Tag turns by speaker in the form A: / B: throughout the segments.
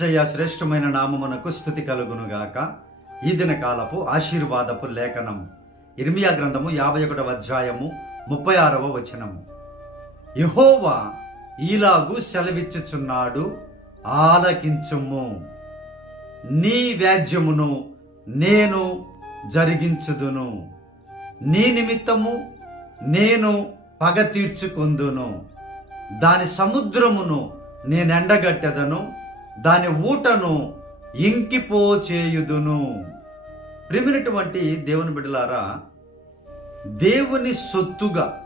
A: ఏసయ్య శ్రేష్టమైన నామమునకు స్థుతి కలుగునుగాక. ఈ దిన కాలపు ఆశీర్వాదపు లేఖనము. ఇర్మియా గ్రంథము యాభై ఒకటవ అధ్యాయము ముప్పై ఆరవ వచనము. యహోవా ఈలాగు సెలవిచ్చుచున్నాడు ఆలకించుము. నీ వ్యాజ్యమును నేను జరిగించుదును. నీ నిమిత్తము నేను పగ తీర్చుకుందును. దాని సముద్రమును నేను ఎండగట్టెదను దాని ఊటను ఇంకిపో చేయుదును ప్రిమినటువంటి దేవుని బిడ్డలారా దేవుని సొత్తుగా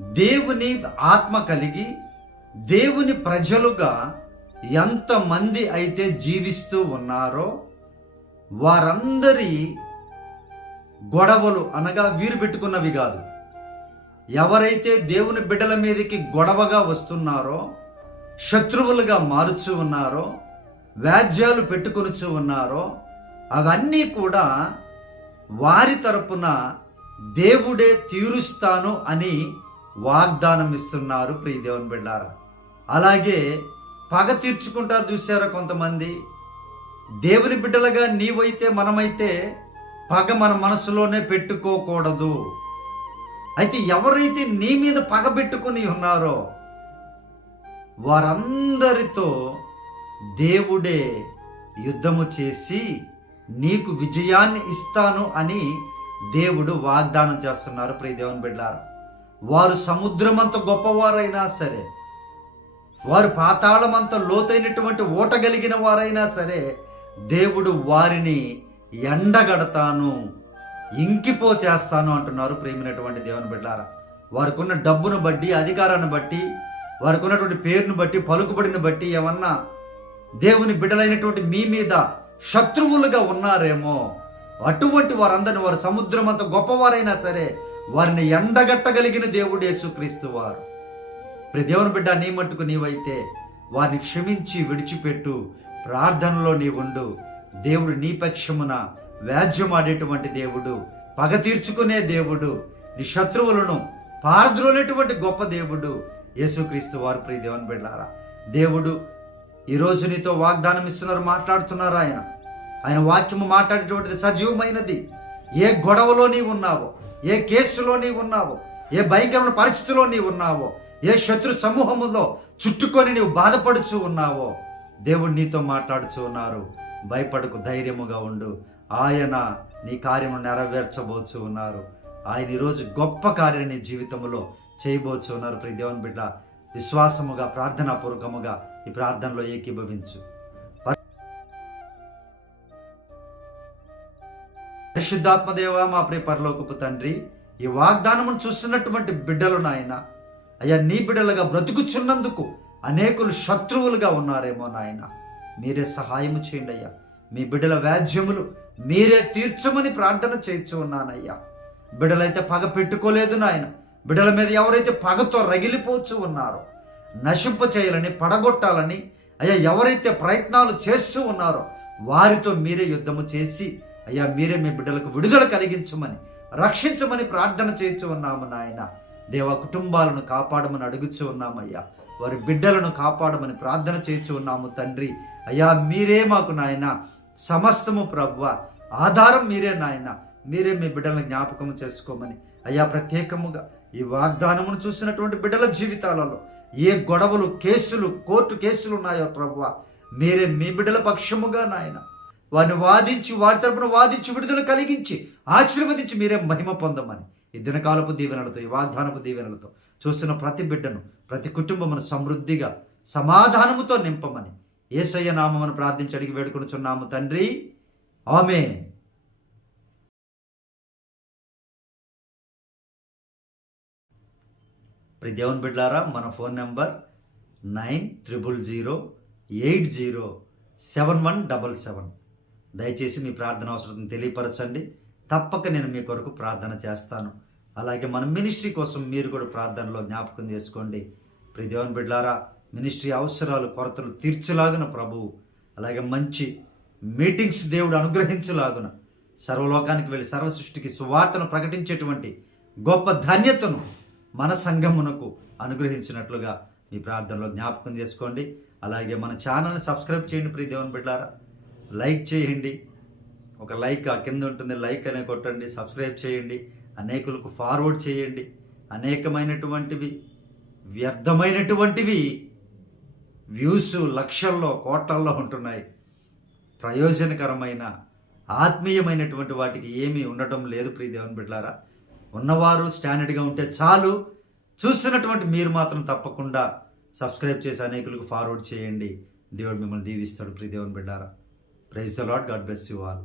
A: దేవుని ఆత్మ కలిగి దేవుని ప్రజలుగా ఎంతమంది అయితే జీవిస్తూ ఉన్నారో వారందరి గొడవలు అనగా వీరు పెట్టుకున్నవి కాదు. ఎవరైతే దేవుని బిడ్డల మీదకి గొడవగా వస్తున్నారో శత్రువులుగా మారుచు ఉన్నారో వ్యాజ్యాలు పెట్టుకొనుచు ఉన్నారో అవన్నీ కూడా వారి తరపున దేవుడే తీరుస్తాను అని వాగ్దానం ఇస్తున్నారు ప్రియ దేవుని బిడ్డారా. అలాగే పగ తీర్చుకుంటారు చూసారా కొంతమంది? దేవుని బిడ్డలుగా నీవైతే మనమైతే పగ మన మనసులోనే పెట్టుకోకూడదు. అయితే ఎవరైతే నీ మీద పగ పెట్టుకుని ఉన్నారో వారందరితో దేవుడే యుద్ధము చేసి నీకు విజయాన్ని ఇస్తాను అని దేవుడు వాగ్దానం చేస్తున్నారు. ప్రియదేవన్ దేవుని బిడ్డారా వారు సముద్రమంత గొప్పవారైనా సరే వారు పాతాళమంత లోతైనటువంటి ఓట కలిగిన వారైనా సరే దేవుడు వారిని ఎండగడతాను ఇంకిపో చేస్తాను అంటున్నారు ప్రేమినటువంటి దేవుని బిడ్డారా. వారికి ఉన్న డబ్బును బట్టి అధికారాన్ని బట్టి వారికి ఉన్నటువంటి పేరును బట్టి పలుకుబడిని బట్టి ఏమన్నా దేవుని బిడ్డలైనటువంటి మీ మీద శత్రువులుగా ఉన్నారేమో అటువంటి వారందరిని వారు సముద్రం అంత గొప్పవారైనా సరే వారిని ఎండగట్టగలిగిన దేవుడు యేసుక్రీస్తు వారు. ప్రతి దేవుని బిడ్డ నీ మట్టుకు నీవైతే వారిని క్షమించి విడిచిపెట్టు ప్రార్థనలో నీవుండు. దేవుడు నీ పక్షమున వ్యాజ్యమాడేటువంటి దేవుడు పగ తీర్చుకునే దేవుడు నీ శత్రువులను పారద్రోలేటువంటి గొప్ప దేవుడు యేసుక్రీస్తు వారు ప్రియ దేవుని బిడ్డారా దేవుడు ఈరోజు నీతో వాగ్దానం ఇస్తున్నారు మాట్లాడుతున్నారు ఆయన? ఆయన వాక్యము మాట్లాడేటువంటిది సజీవమైనది. ఏ గొడవలో నీవు ఉన్నావో ఏ కేసులో నీవు ఉన్నావో ఏ భయంకరమైన పరిస్థితిలో నీవు ఉన్నావో ఏ శత్రు సమూహములో చుట్టుకొని నీవు బాధపడుచు ఉన్నావో దేవుడు నీతో మాట్లాడుచు ఉన్నారు. భయపడకు ధైర్యముగా ఉండు. ఆయన నీ కార్యము నెరవేర్చబోచు ఉన్నారు. ఆయన ఈరోజు గొప్ప కార్యం నీ జీవితంలో చేయబోచు ఉన్నారు ప్రియ దేవుని బిడ్డ. విశ్వాసముగా ప్రార్థనాపూర్వకముగా ఈ ప్రార్థనలో ఏకీభవించు. పరిశుద్ధాత్మదేవ మా ప్రియ పరలోకపు తండ్రి ఈ వాగ్దానమును చూస్తున్నటువంటి బిడ్డలు నాయన అయ్యా నీ బిడ్డలుగా బ్రతుకుచున్నందుకు అనేకులు శత్రువులుగా ఉన్నారేమో నాయన. మీరే సహాయము చేయండి అయ్యా. మీ బిడ్డల వ్యాజ్యములు మీరే తీర్చమని ప్రార్థన చేయించు ఉన్నానయ్యా. బిడ్డలైతే పగ పెట్టుకోలేదు నాయన. బిడ్డల మీద ఎవరైతే పగతో రగిలిపోవచ్చు ఉన్నారో నశింప చేయాలని పడగొట్టాలని అయ్యా ఎవరైతే ప్రయత్నాలు చేస్తూ ఉన్నారో వారితో మీరే యుద్ధము చేసి అయ్యా మీరే మీ బిడ్డలకు విడుదల కలిగించమని రక్షించమని ప్రార్థన చేయించు ఉన్నాము నాయన. దేవ కుటుంబాలను కాపాడమని అడుగుచూ ఉన్నామయ్యా. వారి బిడ్డలను కాపాడమని ప్రార్థన చేయించు ఉన్నాము తండ్రి. అయ్యా మీరే మాకు నాయన సమస్తము ప్రవ్వ ఆధారం మీరే నాయన. మీరే మీ బిడ్డలను జ్ఞాపకం చేసుకోమని. అయ్యా ప్రత్యేకముగా ఈ వాగ్దానమును చూసినటువంటి బిడ్డల జీవితాలలో ఏ గొడవలు కేసులు కోర్టు కేసులు ఉన్నాయో ప్రభు మీరే మీ బిడ్డల పక్షముగా నాయన. వారిని వాదించి వారి తరపున వాదించి విడుదల కలిగించి ఆశీర్వదించి మీరే మహిమ పొందమని ఈ దినకాలపు దీవెనలతో ఈ వాగ్దానపు దీవెనలతో చూస్తున్న ప్రతి బిడ్డను ప్రతి కుటుంబమును సమృద్ధిగా సమాధానముతో నింపమని ఏసయ్య నామమును ప్రార్థించి అడిగి వేడుకొనుచున్నాము తండ్రి. ఆమె ప్రి దేవుని బిడ్లారా మన phone number nine triple zero eight zero seven one double seven. దయచేసి మీ ప్రార్థన అవసరం తెలియపరచండి. తప్పక నేను మీ కొరకు ప్రార్థన చేస్తాను. అలాగే మన మినిస్ట్రీ కోసం మీరు కూడా ప్రార్థనలో జ్ఞాపకం చేసుకోండి. ప్రియ దేవుని బిడ్లారా మినిస్ట్రీ అవసరాలు కొరతలు తీర్చులాగున ప్రభువు అలాగే మంచి మీటింగ్స్ దేవుడు అనుగ్రహించలాగున సర్వలోకానికి వెళ్ళి సర్వ సృష్టికి సువార్తను ప్రకటించేటువంటి గొప్ప ధన్యతను మన సంఘమునకు అనుగ్రహించినట్లుగా మీ ప్రార్థనలో జ్ఞాపకం చేసుకోండి. అలాగే మన ఛానల్ని సబ్స్క్రైబ్ చేయండి ప్రియ దేవుని బిడ్డారా లైక్ చేయండి. ఒక లైక్ ఆ కింద ఉంటుంది లైక్ అనే కొట్టండి సబ్స్క్రైబ్ చేయండి. అనేకులకు ఫార్వర్డ్ చేయండి. అనేకమైనటువంటివి వ్యర్థమైనటువంటివి వ్యూస్ లక్షల్లో కోట్లల్లో ఉంటున్నాయి. ప్రయోజనకరమైన ఆత్మీయమైనటువంటి వాటికి ఏమీ ఉండటం లేదు ప్రియ దేవుని బిడ్డారా ఉన్నవారు స్టాండర్డ్గా ఉంటే చాలు. చూస్తున్నటువంటి మీరు మాత్రం తప్పకుండా సబ్స్క్రైబ్ చేసి అనేకులకు ఫార్వర్డ్ చేయండి. దేవుడు మిమ్మల్ని దీవిస్తాడు. ప్రీ దేవుని బిడ్డారా praise the Lord God bless you all.